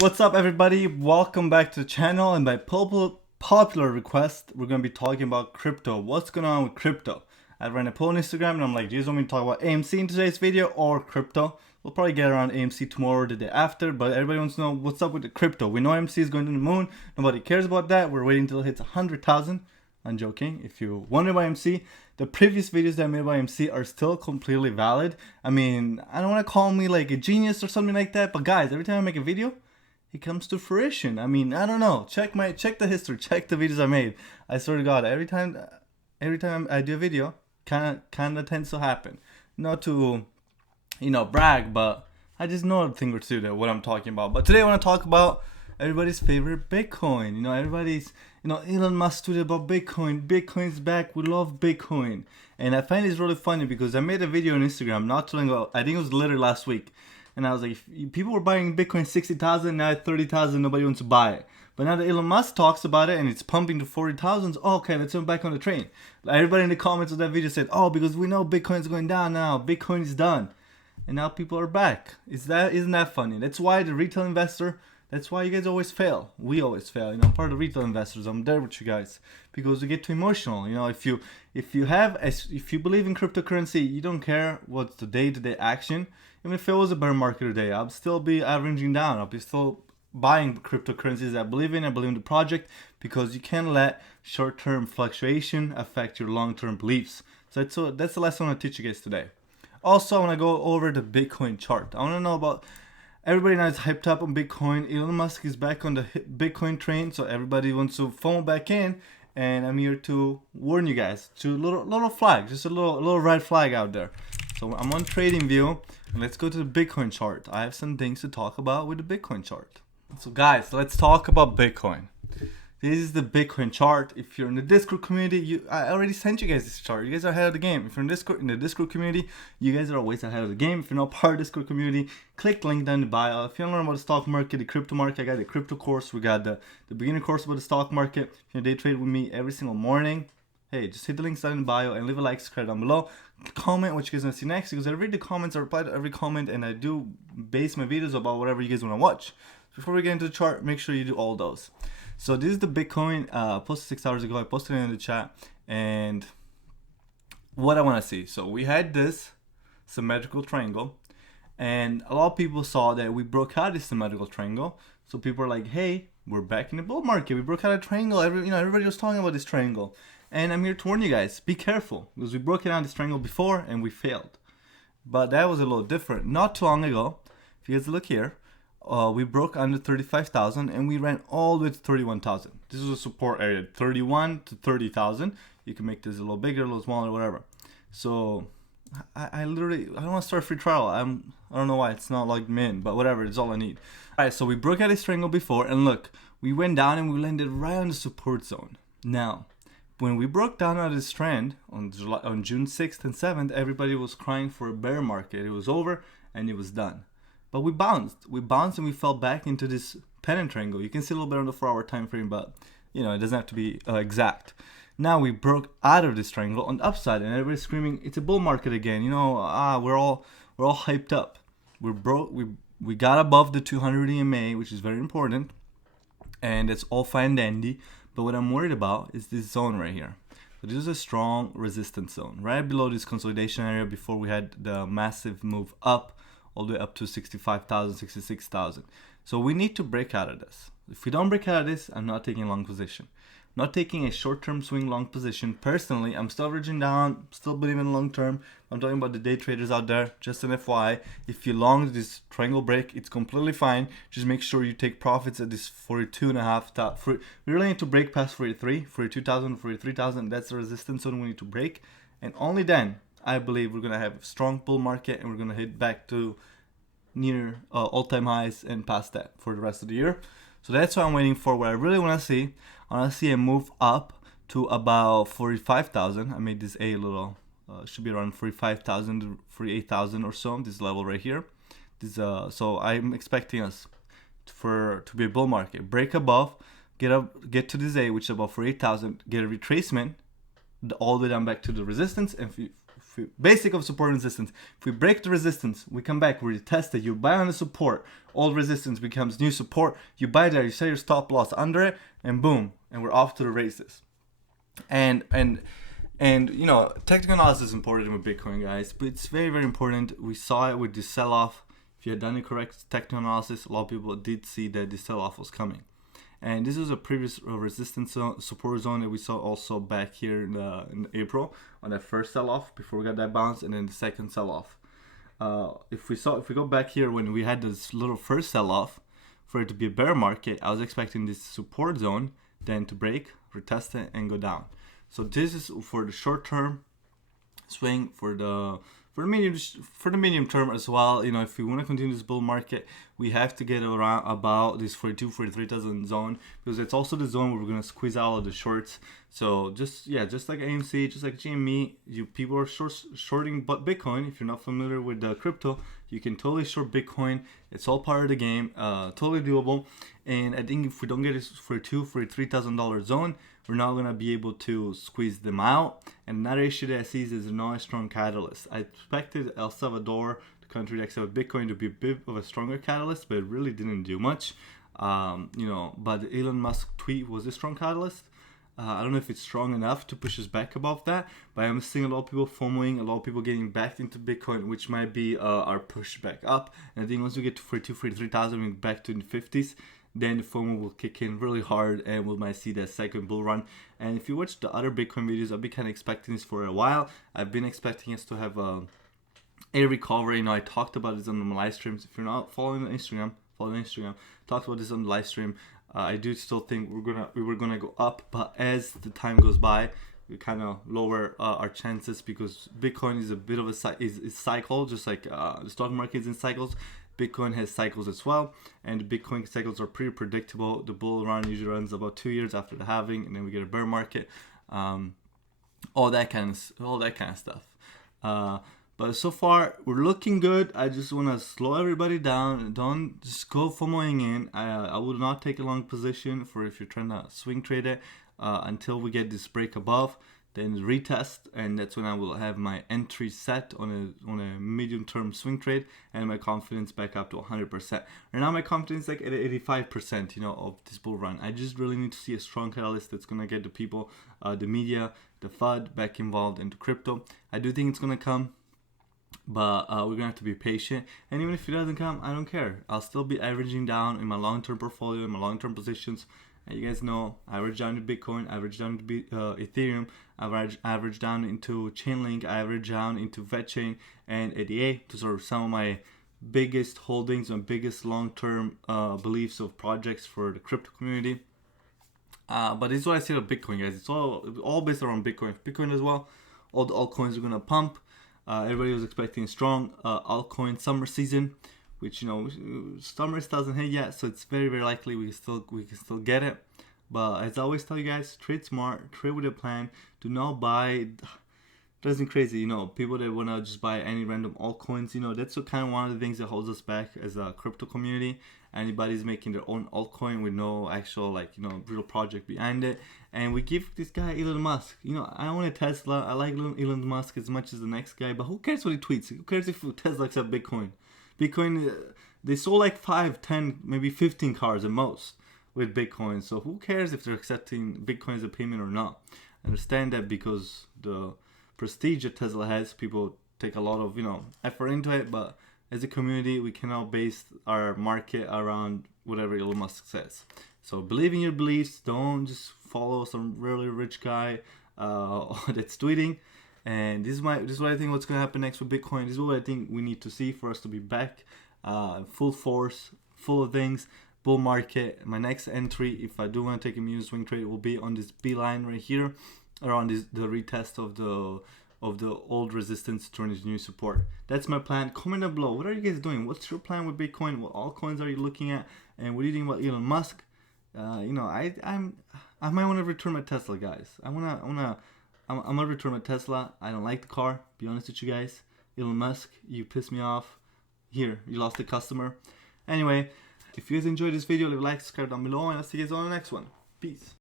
What's up, everybody? Welcome back to the channel, and by popular request, we're going to be talking about crypto. What's going on with crypto? I ran a poll on Instagram and I'm like, do you guys want me to talk about AMC in today's video or crypto? We'll probably get around AMC tomorrow or the day after, but everybody wants to know what's up with the crypto. We know AMC is going to the moon. Nobody cares about that. We're waiting until it hits 100,000. I'm joking. If you wonder about AMC, the previous videos that I made about AMC are still completely valid. I mean, I don't want to call me like a genius or something like that, but guys, every time I make a video, it comes to fruition. I mean, I don't know. Check the history. Check the videos I made. I swear to God, every time I do a video, kind of tends to happen. Not to, brag, but I just know a thing or two that what I'm talking about. But today I want to talk about everybody's favorite Bitcoin. Elon Musk tweeted about Bitcoin. Bitcoin's back. We love Bitcoin. And I find it's really funny because I made a video on Instagram not too long ago. I think it was literally last week. And I was like, if people were buying Bitcoin 60,000, now at 30,000, nobody wants to buy it. But now that Elon Musk talks about it and it's pumping to 40,000, okay, let's jump back on the train. Everybody in the comments of that video said, oh, because we know Bitcoin's going down now, Bitcoin is done. And now people are back. Isn't that funny? That's why the retail investor, that's why you guys always fail. We always fail. I'm part of the retail investors. I'm there with you guys because we get too emotional. If you believe in cryptocurrency, you don't care what's the day-to-day action. Even if it was a bear market today, I'll still be averaging down. I'll be still buying cryptocurrencies I believe in. I believe in the project because you can't let short-term fluctuation affect your long-term beliefs. That's the lesson I want to teach you guys today. Also, I want to go over the Bitcoin chart. I want to know about everybody now is hyped up on Bitcoin. Elon Musk is back on the Bitcoin train, so everybody wants to FOMO back in. And I'm here to warn you guys. To little flag, just a little red flag out there. So I'm on TradingView, and let's go to the Bitcoin chart. I have some things to talk about with the Bitcoin chart. So guys, let's talk about Bitcoin. This is the Bitcoin chart. If you're in the Discord community, I already sent you guys this chart. You guys are ahead of the game. If you're in the Discord community, you guys are always ahead of the game. If you're not part of the Discord community, click the link down in the bio. If you want to learn about the stock market, the crypto market, I got the crypto course. We got the beginner course about the stock market. If you day trade with me every single morning, hey, just hit the links down in the bio and leave a like, subscribe down below. Comment what you guys want to see next because I read the comments, I reply to every comment, and I do base my videos about whatever you guys want to watch. Before we get into the chart, make sure you do all those. So this is the Bitcoin, posted 6 hours ago. I posted it in the chat, and what I want to see. So we had this symmetrical triangle, and a lot of people saw that we broke out this symmetrical triangle. So people are like, hey, we're back in the bull market. We broke out a triangle. Everybody was talking about this triangle. And I'm here to warn you guys, be careful, because we broke it out this triangle before and we failed. But that was a little different. Not too long ago, if you guys look here, we broke under 35,000 and we ran all the way to 31,000. This is a support area, 31 to 30,000. You can make this a little bigger, a little smaller, whatever. So I don't want to start a free trial. I don't know why it's not logged in, but whatever, it's all I need. Alright, so we broke out this triangle before, and look, we went down and we landed right on the support zone. Now, when we broke down on this trend on June 6th and 7th, everybody was crying for a bear market. It was over and it was done. But we bounced and we fell back into this pennant triangle. You can see a little bit on the 4-hour time frame, but it doesn't have to be exact. Now we broke out of this triangle on the upside, and everybody's screaming, "It's a bull market again!" We're all hyped up. We got above the 200 EMA, which is very important, and it's all fine and dandy. But what I'm worried about is this zone right here. So this is a strong resistance zone right below this consolidation area before we had the massive move up all the way up to 65,000, 66,000. So we need to break out of this. If we don't break out of this, I'm not taking a long position. I'm not taking a short-term swing long position. Personally, I'm still averaging down, still believing in long-term. I'm talking about the day traders out there. Just an FYI, if you long this triangle break, it's completely fine. Just make sure you take profits at this 42.5. We really need to break past 43, 42,000, 43,000. That's the resistance zone we need to break. And only then, I believe we're going to have a strong bull market and we're going to hit back to near all-time highs and past that for the rest of the year. So that's what I'm waiting for. What I really want to see, I want to see a move up to about 45,000. I made this a little, should be around 45,000 to 48,000 or so, this level right here. So I'm expecting us to be a bull market. Break above, get to this A, which is about 48,000, get a retracement all the way down back to the resistance, and basic of support and resistance. If we break the resistance, we come back, we retest it, you buy on the support, old resistance becomes new support, you buy there, you set your stop loss under it, and boom, and we're off to the races. And you know, technical analysis is important with Bitcoin, guys, but it's very, very important. We saw it with the sell-off. If you had done the correct technical analysis, a lot of people did see that the sell-off was coming. And this was a previous resistance support zone that we saw also back here in April on that first sell-off before we got that bounce, and then the second sell-off. If we go back here when we had this little first sell-off, for it to be a bear market, I was expecting this support zone then to break, retest it, and go down. So this is for the short term swing, for the medium term as well. You know, if we want to continue this bull market, we have to get around about this 43,000 zone, because it's also the zone where we're gonna squeeze out all the shorts. So just like AMC, just like GME, people are shorting Bitcoin. If you're not familiar with the crypto, you can totally short Bitcoin. It's all part of the game, totally doable. And I think if we don't get this $43,000 zone, we're not going to be able to squeeze them out. And another issue that I see is not a strong catalyst. I expected El Salvador, the country that accepted Bitcoin, to be a bit of a stronger catalyst, but it really didn't do much. You know, but the Elon Musk tweet was a strong catalyst. I don't know if it's strong enough to push us back above that, but I'm seeing a lot of people FOMOing, a lot of people getting back into Bitcoin, which might be our push back up. And I think once we get to 43,000, we're back to the 50s, then the FOMO will kick in really hard and we might see that second bull run. And if you watch the other Bitcoin videos, I've been kind of expecting this for a while. I've been expecting us to have a recovery. You know, I talked about this on my live streams. If you're not following Instagram, follow Instagram. Talked about this on the live stream. I do still think we were gonna go up, but as the time goes by, we kind of lower our chances, because Bitcoin is a bit of a cycle, just like the stock market is in cycles. Bitcoin has cycles as well, and the Bitcoin cycles are pretty predictable. The bull run usually runs about 2 years after the halving, and then we get a bear market, all that kind of stuff. But so far we're looking good. I just want to slow everybody down. Don't just go FOMOing in. I would not take a long position for if you're trying to swing trade it until we get this break above. Then retest, and that's when I will have my entry set on a medium term swing trade, and my confidence back up to 100%. Right now my confidence is like at 85%, you know, of this bull run. I just really need to see a strong catalyst that's gonna get the people, the media, the FUD back involved into crypto. I do think it's gonna come, but we're gonna have to be patient. And even if it doesn't come, I don't care. I'll still be averaging down in my long-term portfolio, in my long-term positions. And you guys know, I average down to Bitcoin, I average down to Ethereum, I average down into Chainlink, I average down into VetChain and ADA. Those are some of my biggest holdings and biggest long-term beliefs of projects for the crypto community. But this is what I see of Bitcoin, guys. It's all based around Bitcoin. Bitcoin as well, all the altcoins are gonna pump. Everybody was expecting a strong altcoin summer season, which, you know, summer doesn't hit yet, so it's very, very likely we can still get it. But as I always tell you guys, trade smart, trade with a plan. Do not buy. Doesn't crazy, you know, people that wanna just buy any random altcoins. You know, that's kind of one of the things that holds us back as a crypto community. Anybody's making their own altcoin with no actual, like, you know, real project behind it. And we give this guy Elon Musk. You know, I own a Tesla. I like Elon Musk as much as the next guy, but who cares what he tweets? Who cares if Tesla accepts Bitcoin? Bitcoin, they sold like 5, 10, maybe 15 cars at most with Bitcoin. So who cares if they're accepting Bitcoin as a payment or not? I understand that because the prestige that Tesla has, people take a lot of, you know, effort into it. But as a community, we cannot base our market around whatever Elon Musk says. So believe in your beliefs. Don't just follow some really rich guy that's tweeting. And this is what I think what's going to happen next with Bitcoin. This is what I think we need to see for us to be back full force, full of things, bull market. My next entry, if I do want to take a mini swing trade, will be on this B line right here, around the retest of the old resistance to this new support. That's my plan. Comment down below. What are you guys doing? What's your plan with Bitcoin? What altcoins are you looking at? And what do you think about Elon Musk? You know, I might want to return my Tesla, guys. I'm gonna return my Tesla. I don't like the car. Be honest with you guys. Elon Musk, you pissed me off. Here, you lost a customer. Anyway, if you guys enjoyed this video, leave a like, subscribe down below, and I'll see you guys on the next one. Peace.